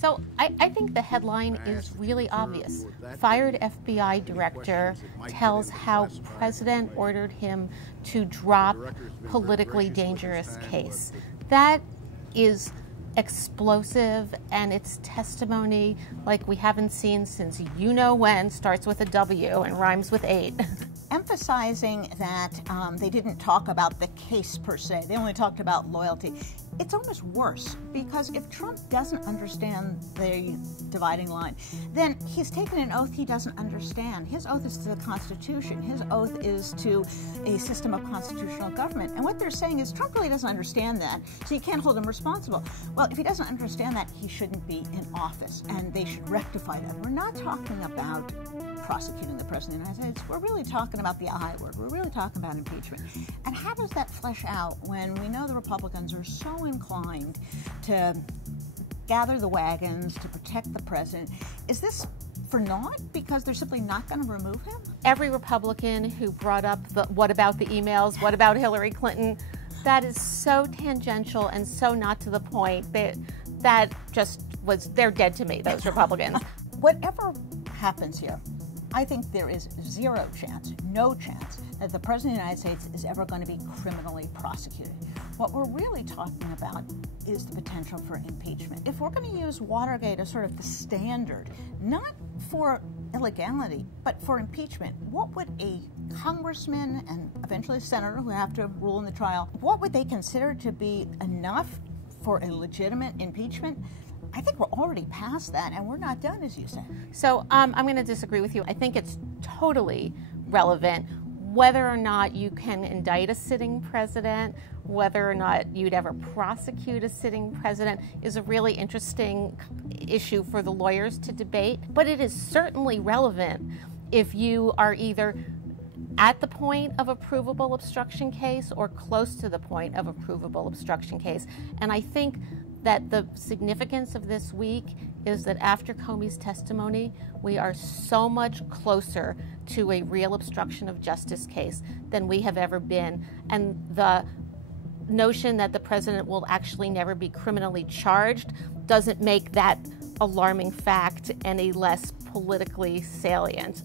So I think the headline is really obvious. Fired FBI director tells how president ordered him to drop politically dangerous case. That is explosive, and it's testimony like we haven't seen since you-know-when, starts with a W and rhymes with 8. Emphasizing that they didn't talk about the case per se, they only talked about loyalty. It's almost worse, because if Trump doesn't understand the dividing line, then he's taken an oath he doesn't understand. His oath is to the Constitution. His oath is to a system of constitutional government. And what they're saying is Trump really doesn't understand that, so you can't hold him responsible. Well, if he doesn't understand that, he shouldn't be in office, and they should rectify that. We're not talking about prosecuting the President of the United States. We're really talking about the I word. We're really talking about impeachment. And how does that flesh out when we know the Republicans are so inclined to gather the wagons to protect the president? Is this for naught because they're simply not going to remove him? Every Republican who brought up the what about the emails, what about Hillary Clinton, that is so tangential and so not to the point. That just was, they're dead to me, those Republicans. Whatever happens here, I think there is zero chance, no chance, that the President of the United States is ever going to be criminally prosecuted. What we're really talking about is the potential for impeachment. If we're going to use Watergate as sort of the standard, not for illegality, but for impeachment, what would a congressman and eventually a senator who have to rule in the trial, what would they consider to be enough for a legitimate impeachment? I think we're already past that, and we're not done, as you said. So I'm going to disagree with you. I think it's totally relevant whether or not you can indict a sitting president, whether or not you'd ever prosecute a sitting president is a really interesting issue for the lawyers to debate. But it is certainly relevant if you are either at the point of a provable obstruction case or close to the point of a provable obstruction case. And I think that the significance of this week is that after Comey's testimony, we are so much closer to a real obstruction of justice case than we have ever been. And the notion that the president will actually never be criminally charged doesn't make that alarming fact any less politically salient.